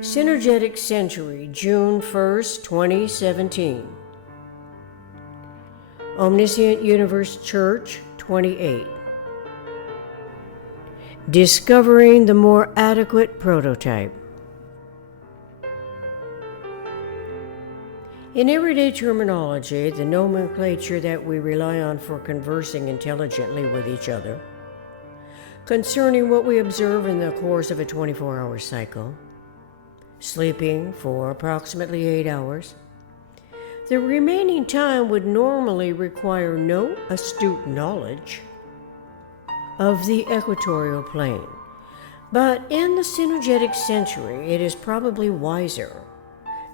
Synergetics Century, June 1st, 2017. Omniscient Universe Church, 28. Discovering the more adequate prototype. In everyday terminology, the nomenclature that we rely on for conversing intelligently with each other, concerning what we observe in the course of a 24-hour cycle, sleeping for approximately 8 hours, the remaining time would normally require no astute knowledge of the equatorial plane. But in the synergetic century, it is probably wiser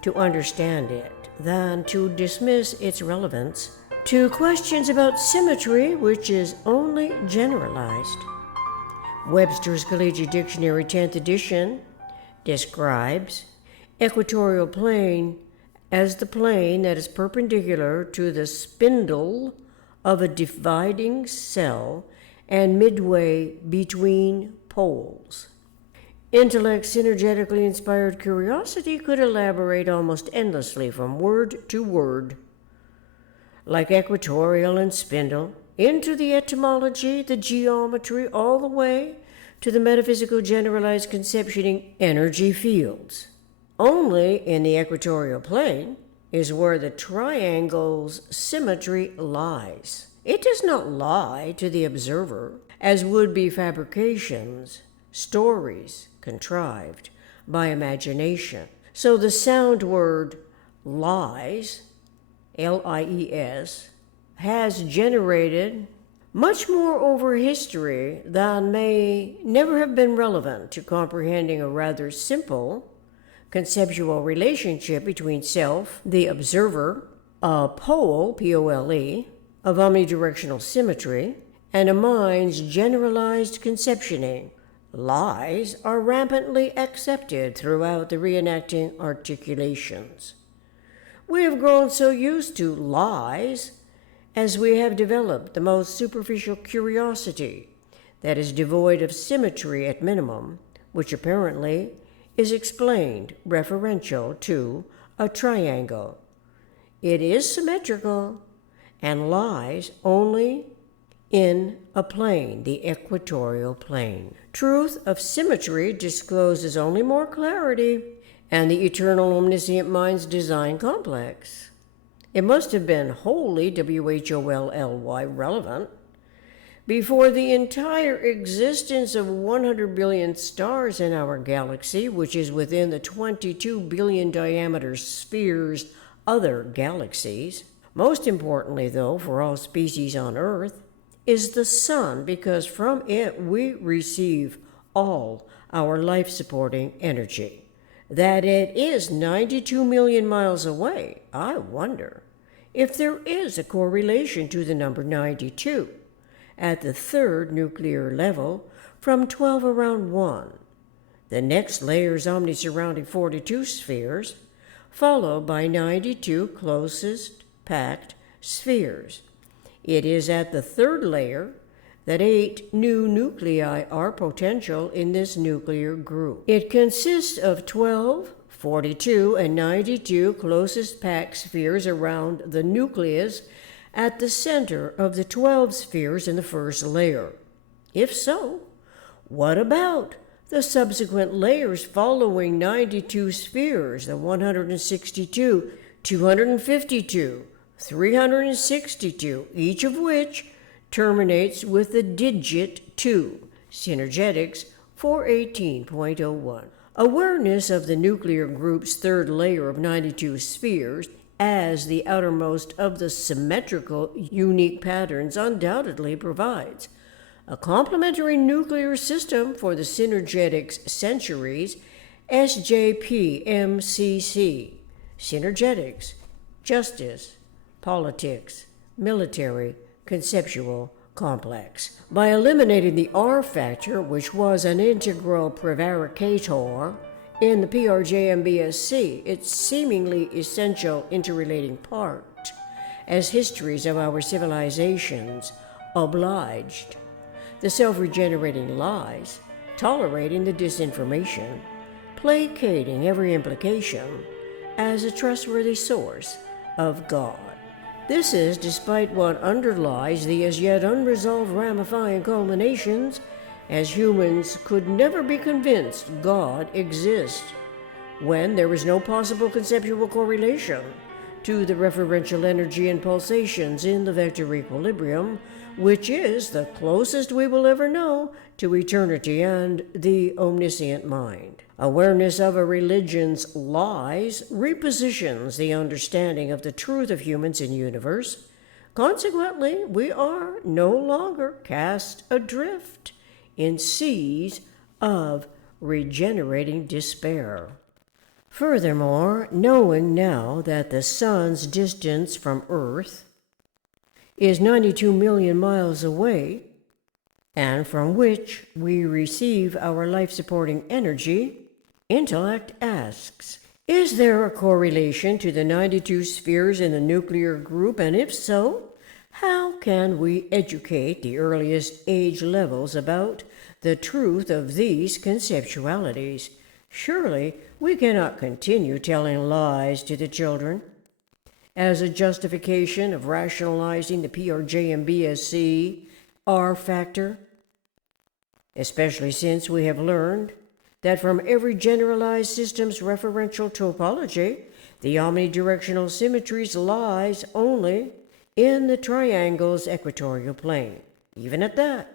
to understand it than to dismiss its relevance to questions about symmetry, which is only generalized. Webster's Collegiate Dictionary, 10th edition, describes equatorial plane as the plane that is perpendicular to the spindle of a dividing cell and midway between poles. Intellect's synergetically inspired curiosity could elaborate almost endlessly from word to word, like equatorial and spindle, into the etymology, the geometry, all the way to the metaphysical generalized conceptioning energy fields. Only in the equatorial plane is where the triangle's symmetry lies. It does not lie to the observer, as would be fabrications, stories contrived by imagination. So the sound word lies, L-I-E-S, has generated much more over history than may never have been relevant to comprehending a rather simple conceptual relationship between self, the observer, a pole, P-O-L-E, of omnidirectional symmetry, and a mind's generalized conceptioning. Lies are rampantly accepted throughout the reenacting articulations. We have grown so used to lies as we have developed the most superficial curiosity that is devoid of symmetry at minimum, which apparently is explained referential to a triangle. It is symmetrical and lies only in a plane, the equatorial plane. Truth of symmetry discloses only more clarity and the eternal omniscient mind's design complex. It must have been wholly, W-H-O-L-L-Y, relevant before the entire existence of 100 billion stars in our galaxy, which is within the 22 billion diameter sphere's other galaxies. Most importantly, though, for all species on Earth, is the sun, because from it we receive all our life-supporting energy. That it is 92 million miles away, I wonder if there is a correlation to the number 92 at the third nuclear level from 12 around 1. The next layer is omni-surrounding 42 spheres, followed by 92 closest packed spheres. It is at the third layer that 8 new nuclei are potential in this nuclear group. It consists of 12, 42, and 92 closest packed spheres around the nucleus at the center of the 12 spheres in the first layer. If so, what about the subsequent layers following 92 spheres, the 162, 252, 362, each of which terminates with the digit 2, Synergetics 418.01. Awareness of the nuclear group's third layer of 92 spheres as the outermost of the symmetrical unique patterns undoubtedly provides a complementary nuclear system for the Synergetics centuries, SJP-MCC, Synergetics, Justice, Politics, Military, Conceptual, Complex. By eliminating the R factor, which was an integral prevaricator in the PRJMBSC, its seemingly essential interrelating part, as histories of our civilizations obliged, the self-regenerating lies, tolerating the disinformation, placating every implication as a trustworthy source of God. This is despite what underlies the as yet unresolved ramifying culminations, as humans could never be convinced God exists when there is no possible conceptual correlation to the referential energy and pulsations in the vector equilibrium, which is the closest we will ever know to eternity and the omniscient mind. Awareness of a religion's lies repositions the understanding of the truth of humans in universe. Consequently, we are no longer cast adrift in seas of regenerating despair. Furthermore, knowing now that the sun's distance from Earth is 92 million miles away, and from which we receive our life-supporting energy, intellect asks, is there a correlation to the 92 spheres in the nuclear group, and if so, how can we educate the earliest age levels about the truth of these conceptualities? Surely we cannot continue telling lies to the children as a justification of rationalizing the PRJ and BSC R factor, especially since we have learned that from every generalized system's referential topology, the omnidirectional symmetries lies only in the triangle's equatorial plane. Even at that,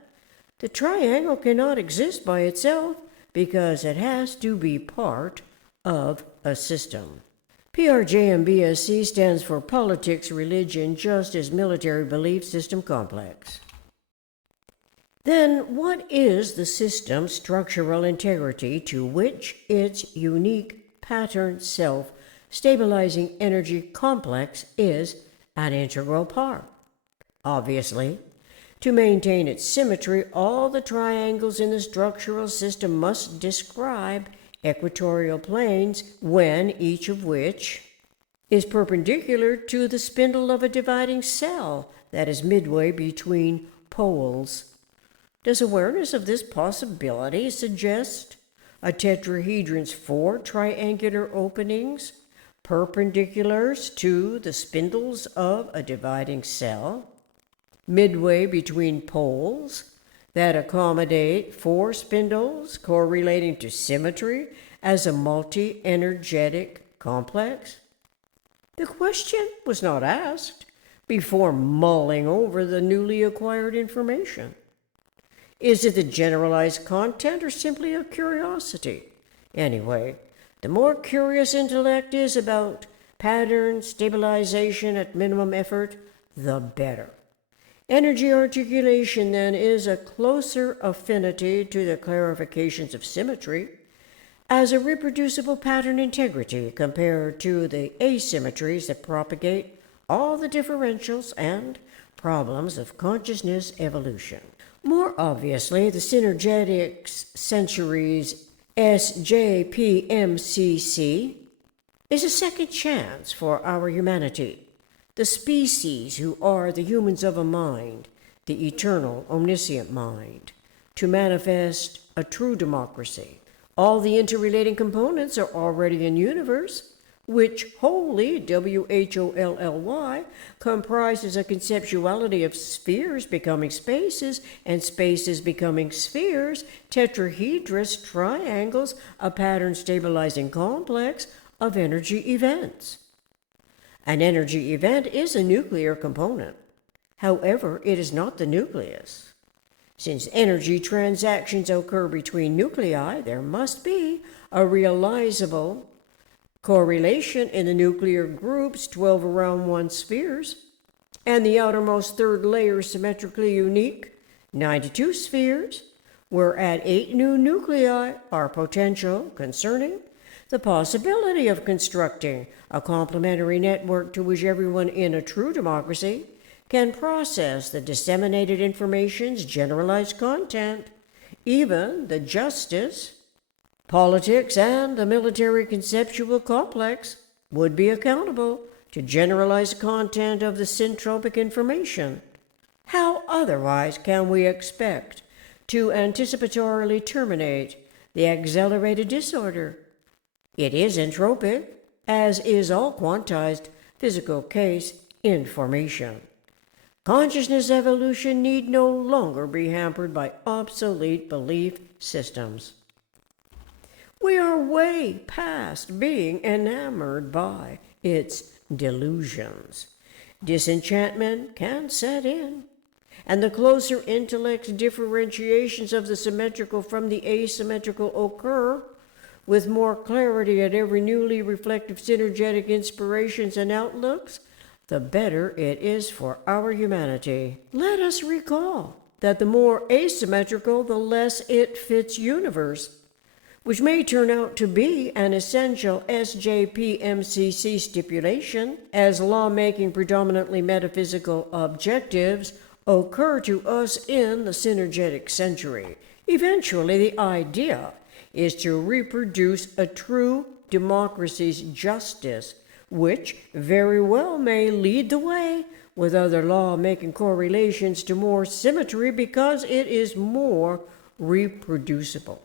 the triangle cannot exist by itself because it has to be part of a system. PRJ and BSC stands for Politics, Religion, Justice, Military Belief System Complex. Then what is the system's structural integrity to which its unique pattern self-stabilizing energy complex is an integral part? Obviously, to maintain its symmetry, all the triangles in the structural system must describe equatorial planes, when each of which is perpendicular to the spindle of a dividing cell that is midway between poles. Does awareness of this possibility suggest a tetrahedron's 4 triangular openings perpendiculars to the spindles of a dividing cell, midway between poles that accommodate 4 spindles correlating to symmetry as a multi-energetic complex? The question was not asked before mulling over the newly acquired information. Is it the generalized content or simply a curiosity? Anyway, the more curious intellect is about pattern stabilization at minimum effort, the better. Energy articulation, then, is a closer affinity to the clarifications of symmetry as a reproducible pattern integrity compared to the asymmetries that propagate all the differentials and problems of consciousness evolution. More obviously, the Synergetics Centuries SJPMCC is a second chance for our humanity, the species who are the humans of a mind, the eternal, omniscient mind, to manifest a true democracy. All the interrelating components are already in universe, which wholly, WHOLLY, comprises a conceptuality of spheres becoming spaces and spaces becoming spheres, tetrahedrous triangles, a pattern stabilizing complex of energy events. An energy event is a nuclear component. However, it is not the nucleus. Since energy transactions occur between nuclei, there must be a realizable correlation in the nuclear group's 12 around 1 spheres, and the outermost third layer symmetrically unique, 92 spheres, whereat 8 new nuclei are potential concerning the possibility of constructing a complementary network to which everyone in a true democracy can process the disseminated information's generalized content. Even the justice, politics, and the military conceptual complex would be accountable to generalized content of the syntropic information. How otherwise can we expect to anticipatorily terminate the accelerated disorder It is entropic, as is all quantized physical case information. Consciousness evolution need no longer be hampered by obsolete belief systems. We are way past being enamored by its delusions. Disenchantment can set in, and the closer intellect's differentiations of the symmetrical from the asymmetrical occur with more clarity at every newly reflective synergetic inspirations and outlooks, the better it is for our humanity. Let us recall that the more asymmetrical, the less it fits universe, which may turn out to be an essential SJP-MCC stipulation, as lawmaking predominantly metaphysical objectives occur to us in the synergetic century. Eventually, the idea is to reproduce a true democracy's justice, which very well may lead the way with other law-making correlations to more symmetry because it is more reproducible.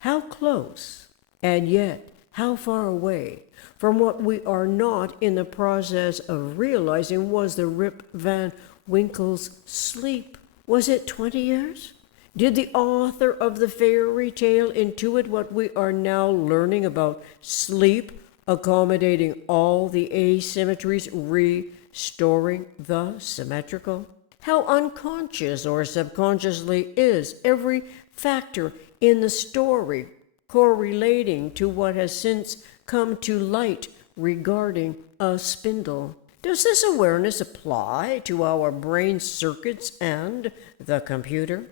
How close, and yet how far away from what we are not in the process of realizing was the Rip Van Winkle's sleep? Was it 20 years? Did the author of the fairy tale intuit what we are now learning about sleep, accommodating all the asymmetries, restoring the symmetrical? How unconscious or subconsciously is every factor in the story correlating to what has since come to light regarding a spindle? Does this awareness apply to our brain circuits and the computer?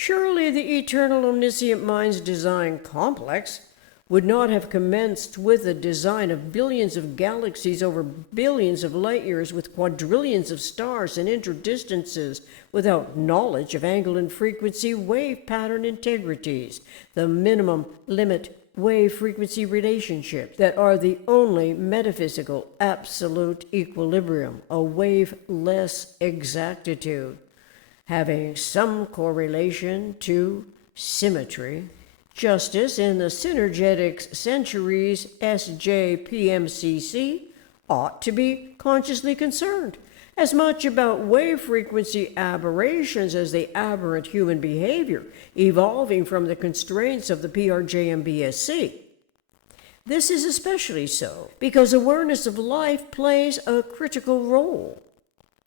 Surely the eternal omniscient mind's design complex would not have commenced with the design of billions of galaxies over billions of light years with quadrillions of stars and interdistances without knowledge of angle and frequency wave pattern integrities, the minimum limit wave frequency relationships that are the only metaphysical absolute equilibrium, a wave-less exactitude, having some correlation to symmetry. Justice in the Synergetics centuries SJPMCC ought to be consciously concerned as much about wave frequency aberrations as the aberrant human behavior evolving from the constraints of the PRJMBSC. This is especially so because awareness of life plays a critical role.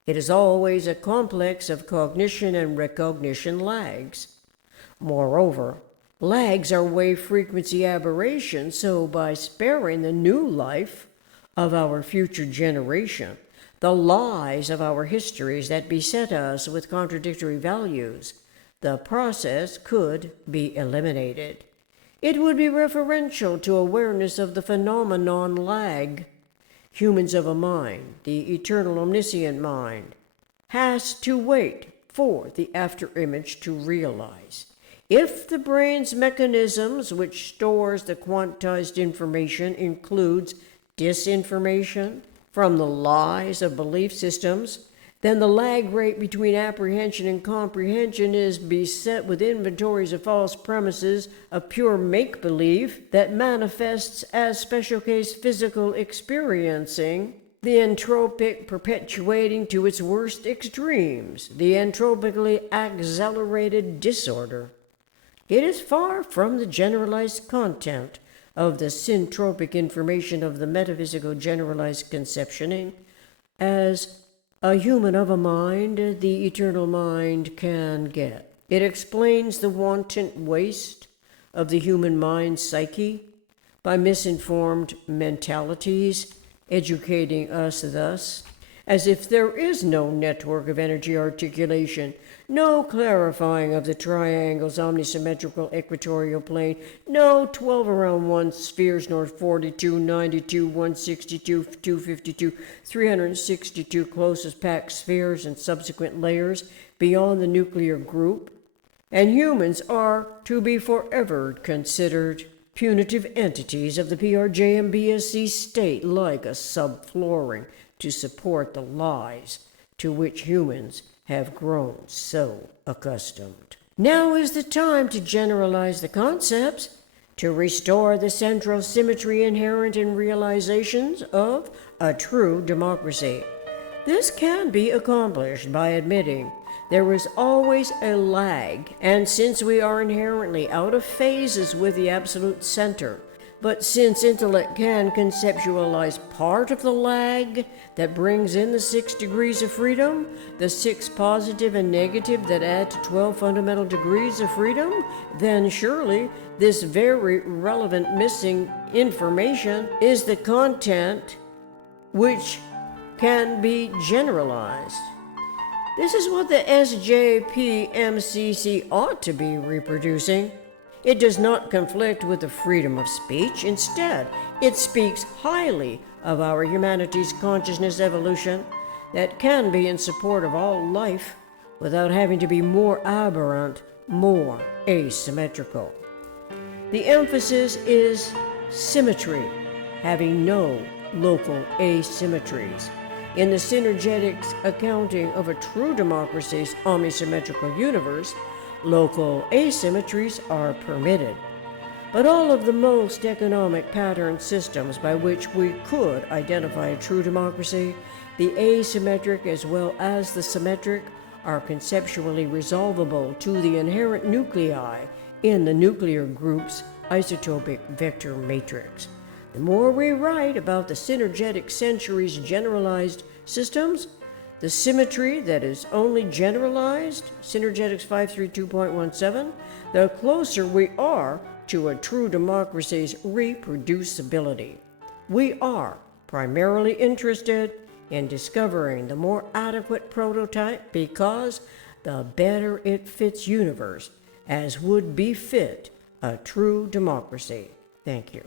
It is always a complex of cognition and recognition lags. Moreover, lags are wave frequency aberrations, so by sparing the new life of our future generation, the lies of our histories that beset us with contradictory values, the process could be eliminated. It would be referential to awareness of the phenomenon lag. Humans of a mind, the eternal omniscient mind, has to wait for the afterimage to realize. If the brain's mechanisms which stores the quantized information includes disinformation from the lies of belief systems, then the lag rate between apprehension and comprehension is beset with inventories of false premises of pure make-believe that manifests as special case physical experiencing, the entropic perpetuating to its worst extremes, the entropically accelerated disorder. It is far from the generalized content of the syntropic information of the metaphysical generalized conceptioning as a human of a mind, the eternal mind, can get. It explains the wanton waste of the human mind's psyche by misinformed mentalities, educating us thus, as if there is no network of energy articulation, no clarifying of the triangle's omnisymmetrical equatorial plane, no 12 around 1 spheres nor 42, 92, 162, 252, 362 closest packed spheres and subsequent layers beyond the nuclear group, and humans are to be forever considered punitive entities of the PRJMBSC state, like a subflooring to support the lies to which humans have grown so accustomed. Now is the time to generalize the concepts to restore the central symmetry inherent in realizations of a true democracy. This can be accomplished by admitting there is always a lag, and since we are inherently out of phases with the absolute center, but since intellect can conceptualize part of the lag that brings in the 6 degrees of freedom, the 6 positive and negative that add to 12 fundamental degrees of freedom, then surely this very relevant missing information is the content which can be generalized. This is what the SJPMCC ought to be reproducing. It does not conflict with the freedom of speech. Instead, it speaks highly of our humanity's consciousness evolution that can be in support of all life without having to be more aberrant, more asymmetrical. The emphasis is symmetry, having no local asymmetries. In the Synergetics accounting of a true democracy's omnisymmetrical universe, local asymmetries are permitted. But all of the most economic pattern systems by which we could identify a true democracy, the asymmetric as well as the symmetric, are conceptually resolvable to the inherent nuclei in the nuclear group's isotopic vector matrix. The more we write about the synergetic century's generalized systems, the symmetry that is only generalized, Synergetics 532.17, the closer we are to a true democracy's reproducibility. We are primarily interested in discovering the more adequate prototype because the better it fits universe as would befit a true democracy. Thank you.